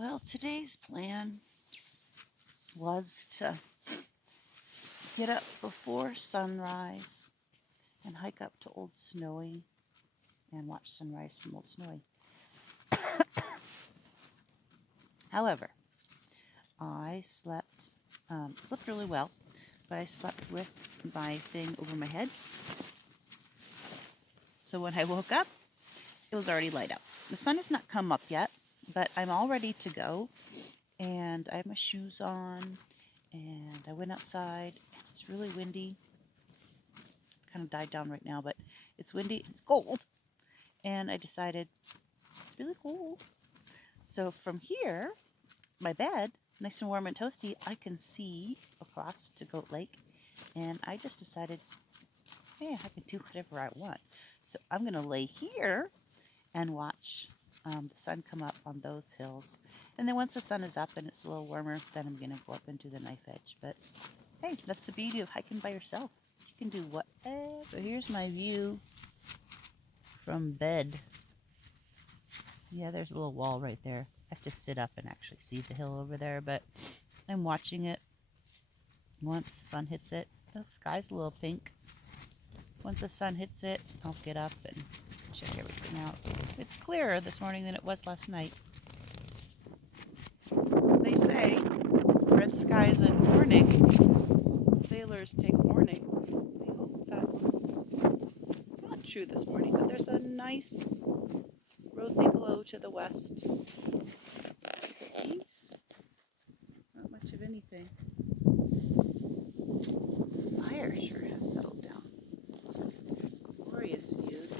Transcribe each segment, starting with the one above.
Well, today's plan was to get up before sunrise and hike up to Old Snowy and watch sunrise from Old Snowy. However, I slept really well, but I slept with my thing over my head. So when I woke up, it was already light out. The sun has not come up yet, but I'm all ready to go. And I have my shoes on, and I went outside. It's really windy. It's kind of died down right now, but it's windy, it's cold. And I decided it's really cold. So from here, my bed, nice and warm and toasty, I can see across to Goat Lake. And I just decided, hey, I can do whatever I want. So I'm going to lay here and watch the sun come up on those hills. And then once the sun is up and it's a little warmer, then I'm going to go up into the knife edge. But hey, that's the beauty of hiking by yourself. You can do whatever. So here's my view from bed. Yeah, there's a little wall right there. I have to sit up and actually see the hill over there, but I'm watching it. Once the sun hits it, the sky's a little pink. Once the sun hits it, I'll get up and check everything out. It's clearer this morning than it was last night. They say red skies and warning. Sailors take warning. I hope that's not true this morning, but there's a nice rosy glow to the west. East, not much of anything. Fire sure has settled down. Glorious views.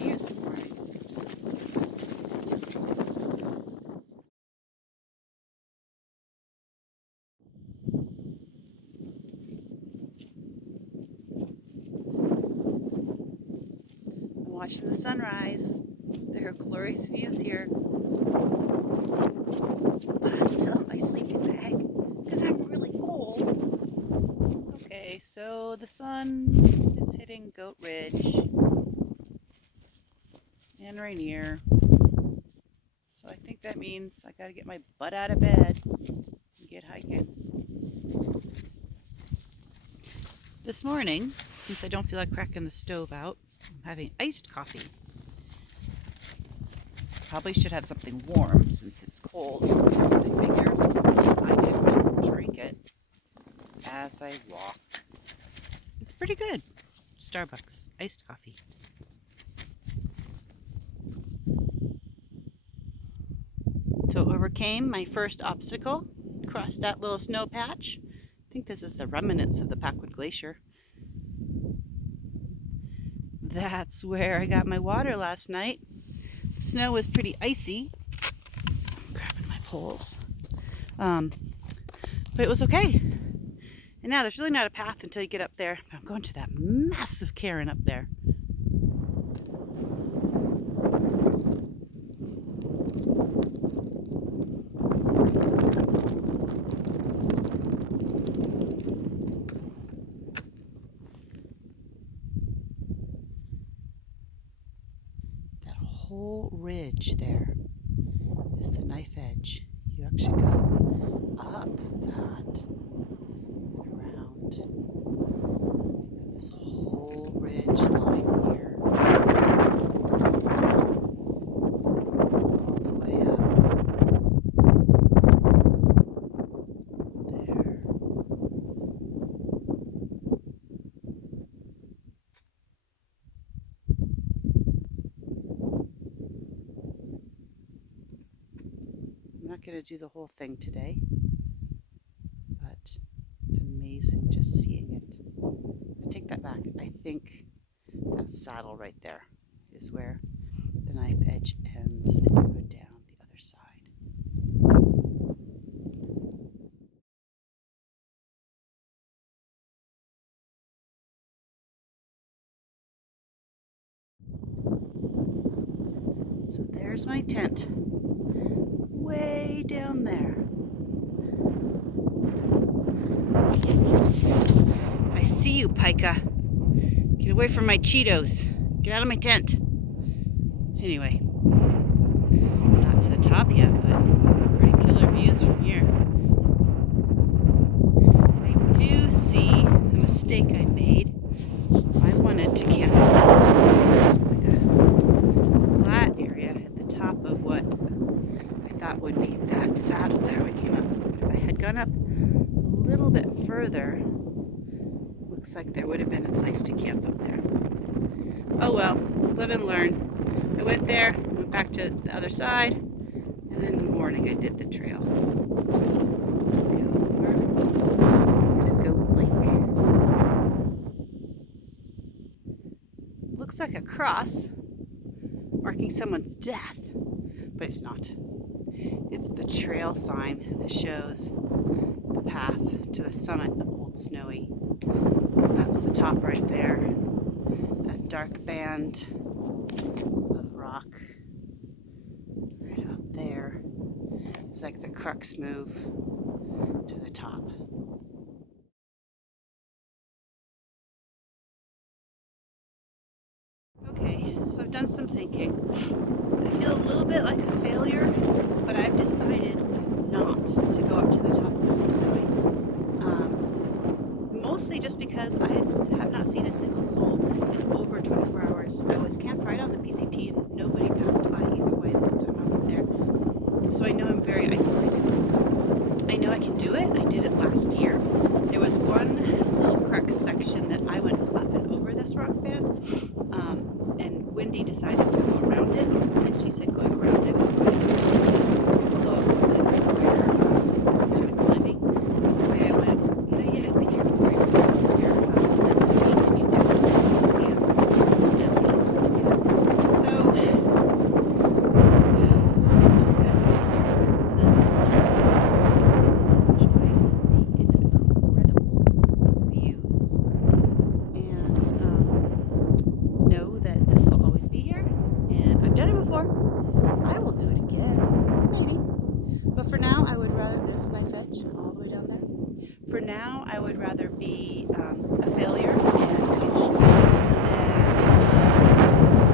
Near this morning. I'm watching the sunrise. There are glorious views here. But I'm still in my sleeping bag because I'm really cold. Okay, so the sun is hitting Goat Ridge and Rainier. So I think that means I gotta get my butt out of bed and get hiking. This morning, since I don't feel like cracking the stove out, I'm having iced coffee. Probably should have something warm since it's cold. I figure I can drink it as I walk. It's pretty good. Starbucks iced coffee. So overcame my first obstacle, crossed that little snow patch. I think this is the remnants of the Packwood Glacier. That's where I got my water last night. The snow was pretty icy. I'm grabbing my poles. But it was okay. And now there's really not a path until you get up there. I'm going to that massive cairn up there. That whole ridge there is the knife edge. You actually go up that and around. You've got this whole ridge line here. All the way up. There. I'm not going to do the whole thing today, but it's amazing just seeing it. I take that back. I think that saddle right there is where the knife edge ends and you go down the other side. So there's my tent, way down there. I see you, Pika. Get away from my Cheetos. Get out of my tent. Anyway, not to the top yet, but pretty killer views from here. I do see a mistake I made. I wanted to camp like a flat area at the top of what I thought would be that saddle there we came up. If I had gone up a little bit further, looks like there would have been a place to camp up there. Oh well, live and learn. I went there, went back to the other side, and then in the morning I did the trail. Over to Goat Lake. Looks like a cross marking someone's death, but it's not. It's the trail sign that shows the path to the summit of Old Snowy. That's the top right there. That dark band of rock right up there. It's like the crux move to the top. Okay, so I've done some thinking. I feel a little bit like a failure, but I've decided not to go up to the top of Old Snowy. Mostly just because I have not seen a single soul in over 24 hours. I was camped right on the PCT and nobody passed by either way the whole time I was there. So I know I'm very isolated. I know I can do it. I did it last year. There was one little crux section that I went up and over this rock band, and Wendy decided to go around it, and she said going around it was quite expensive. Although it didn't require kind of climbing. The way I went, you had to be careful where you're going. That's the feet, and you definitely use hands and feet together. So, just gonna sit here and enjoy the incredible views, and know that this will always be here. And I've done it before. I will do it again, maybe. But for now, I would rather, there's a knife edge all the way down there. For now, I would rather be a failure and come home than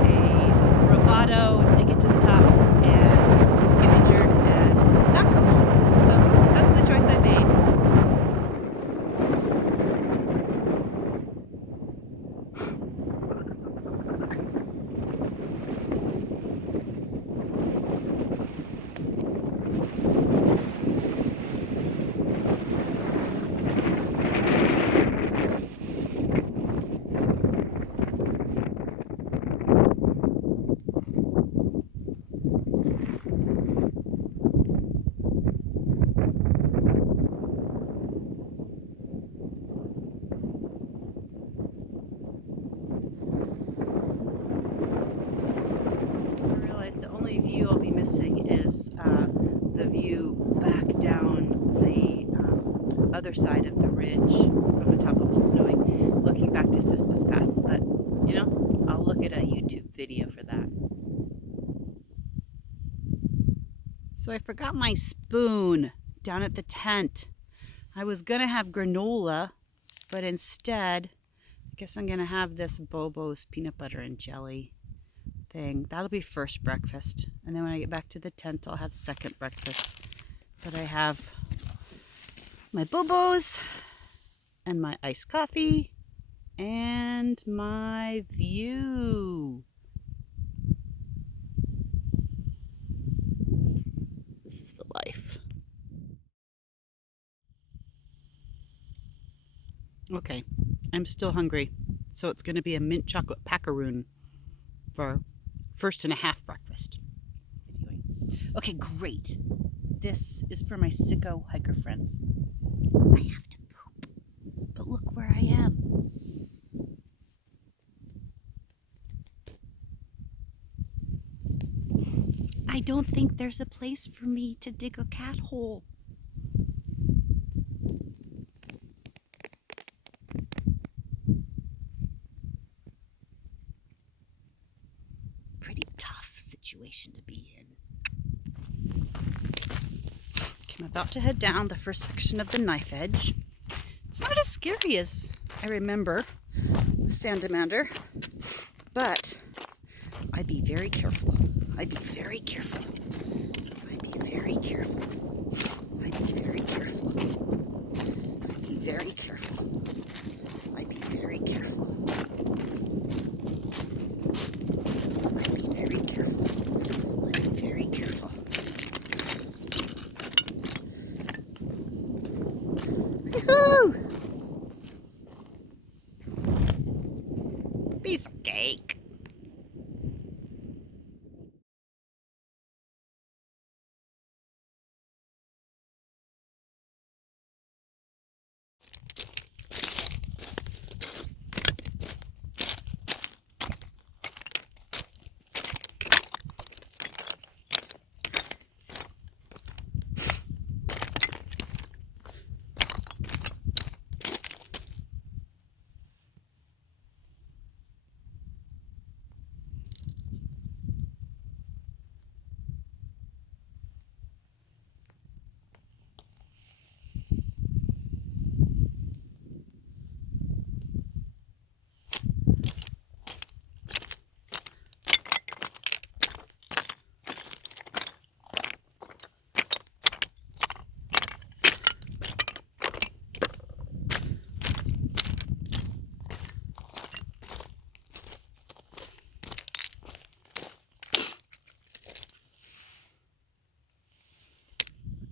a bravado and get to the top and get injured and not come home. So that's the choice I made. View I'll be missing is the view back down the other side of the ridge from the top of Old Snowy, looking back to Cispas Pass. But you know, I'll look at a YouTube video for that. So I forgot my spoon down at the tent. I was gonna have granola, but instead I guess I'm gonna have this Bobo's peanut butter and jelly thing. That'll be first breakfast, and then when I get back to the tent I'll have second breakfast. But I have my Bobos and my iced coffee and my view. This is the life. Okay, I'm still hungry, so it's going to be a mint chocolate packaroon for first and a half breakfast. Okay, great. This is for my sicko hiker friends. I have to poop, but look where I am. I don't think there's a place for me to dig a cat hole. Pretty tough situation to be in. Okay, I'm about to head down the first section of the knife edge. It's not as scary as I remember with Sandamander, but I'd be very careful. very careful. I'd be very careful. I'd be very careful. I'd be very careful. I'd be very careful. I'd be very careful. Woohoo! Piece of cake.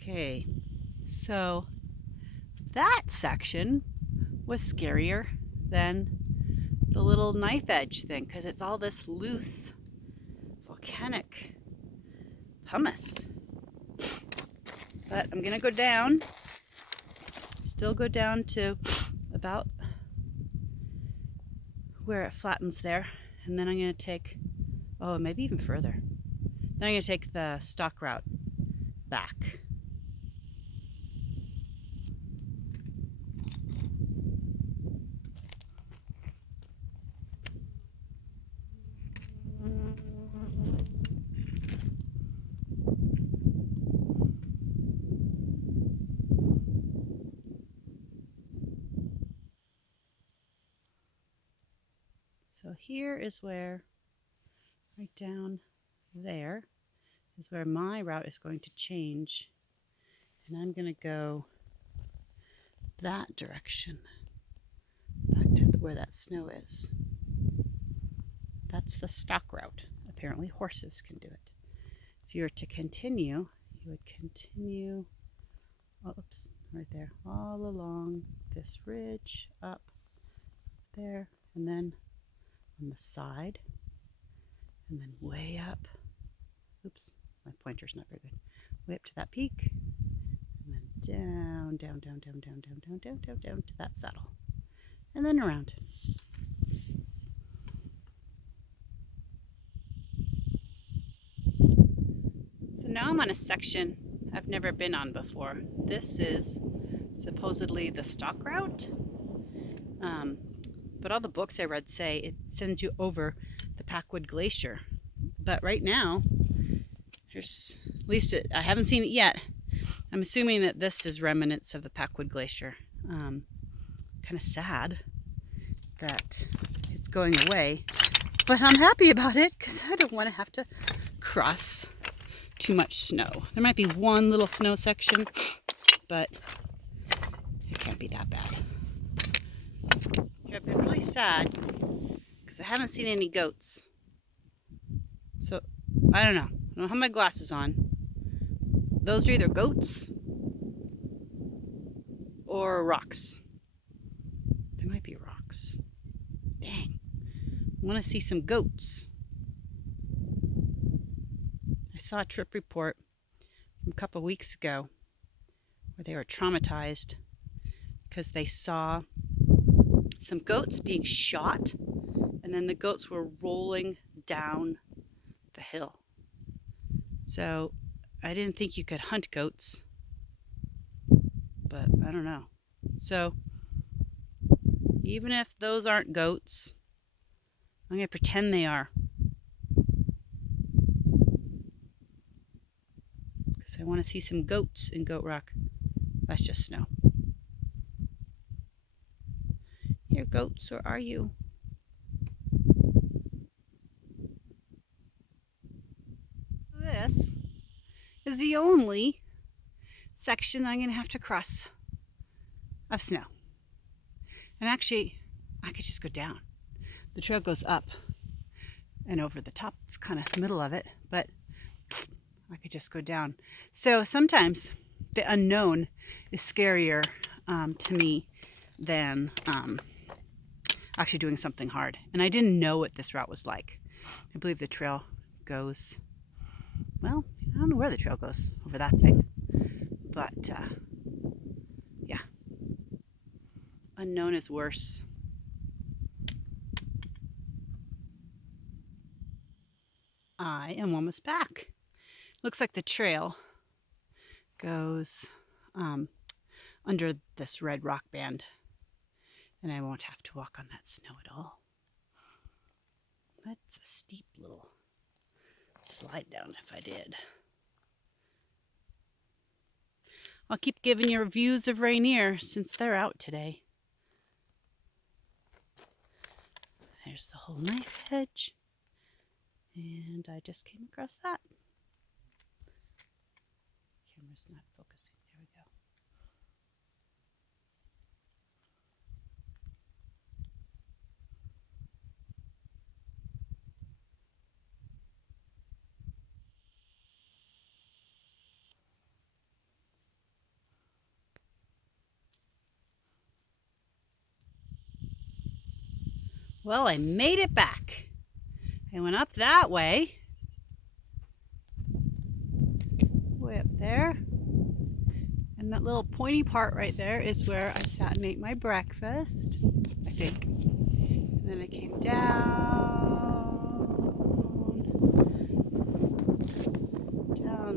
Okay, so that section was scarier than the little knife edge thing because it's all this loose volcanic pumice. But I'm gonna go down, still go down to about where it flattens there, and then I'm gonna take, oh, maybe even further. Then I'm gonna take the stock route back. So here is where, right down there, is where my route is going to change. And I'm going to go that direction, back to where that snow is. That's the stock route. Apparently horses can do it. If you were to continue, you would continue, oh, oops, right there, all along this ridge, up there, and then on the side, and then way up. Oops, my pointer's not very good. Way up to that peak, and then down, down, down, down, down, down, down, down, down, down to that saddle, and then around. So now I'm on a section I've never been on before. This is supposedly the stock route. But all the books I read say it sends you over the Packwood Glacier. But right now, there's, at least I haven't seen it yet. I'm assuming that this is remnants of the Packwood Glacier. Kind of sad that it's going away, but I'm happy about it because I don't want to have to cross too much snow. There might be one little snow section, but it can't be that bad. I've been really sad because I haven't seen any goats. So I don't know. I don't have my glasses on. Those are either goats or rocks. There might be rocks. Dang. I want to see some goats. I saw a trip report from a couple of weeks ago where they were traumatized because they saw some goats being shot, and then the goats were rolling down the hill. So I didn't think you could hunt goats, but I don't know. So even if those aren't goats, I'm going to pretend they are, because I want to see some goats in Goat Rock. That's just snow. Here, goats, or are you? This is the the only section I'm going to have to cross of snow. And actually, I could just go down. The trail goes up and over the top, kind of middle of it, but I could just go down. So sometimes the unknown is scarier to me than actually doing something hard. And I didn't know what this route was like. I believe the trail goes, well, I don't know where the trail goes over that thing. But yeah, unknown is worse. I am almost back. Looks like the trail goes under this red rock band, and I won't have to walk on that snow at all. That's a steep little slide down if I did. I'll keep giving you views of Rainier since they're out today. There's the whole knife edge, and I just came across that. Camera's not focusing. There we go. Well, I made it back. I went up that way up there. And that little pointy part right there is where I sat and ate my breakfast, I think. And then I came down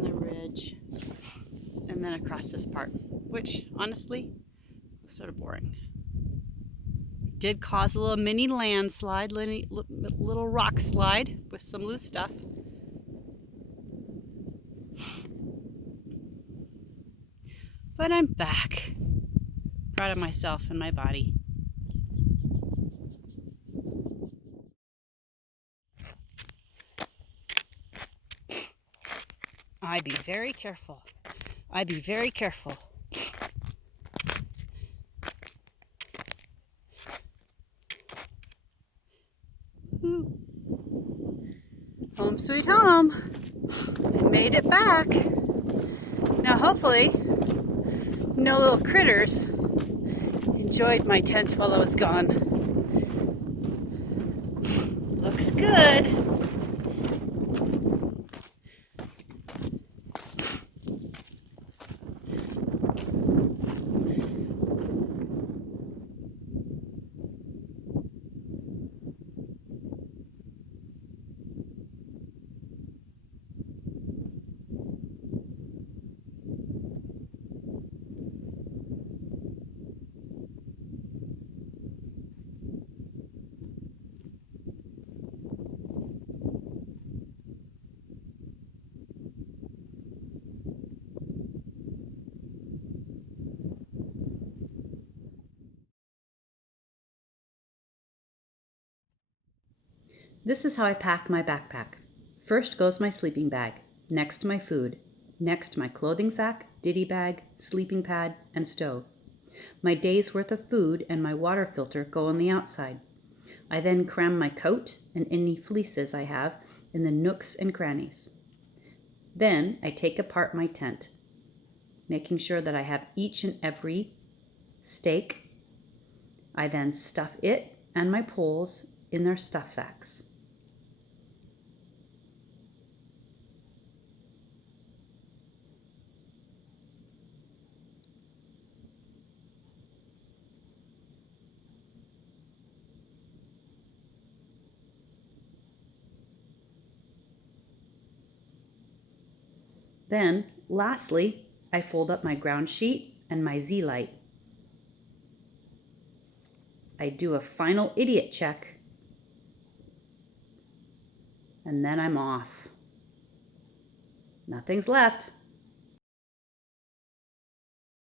the ridge, and then across this part, which honestly was sort of boring. Did cause a little mini landslide, little rock slide with some loose stuff. But I'm back. Proud of myself and my body. I be very careful. I be very careful. Ooh. Home sweet home. I made it back. Now hopefully no little critters enjoyed my tent while I was gone. Looks good. This is how I pack my backpack. First goes my sleeping bag, next my food, next my clothing sack, ditty bag, sleeping pad, and stove. My day's worth of food and my water filter go on the outside. I then cram my coat and any fleeces I have in the nooks and crannies. Then I take apart my tent, making sure that I have each and every stake. I then stuff it and my poles in their stuff sacks. Then, lastly, I fold up my ground sheet and my Z-Lite. I do a final idiot check, and then I'm off. Nothing's left.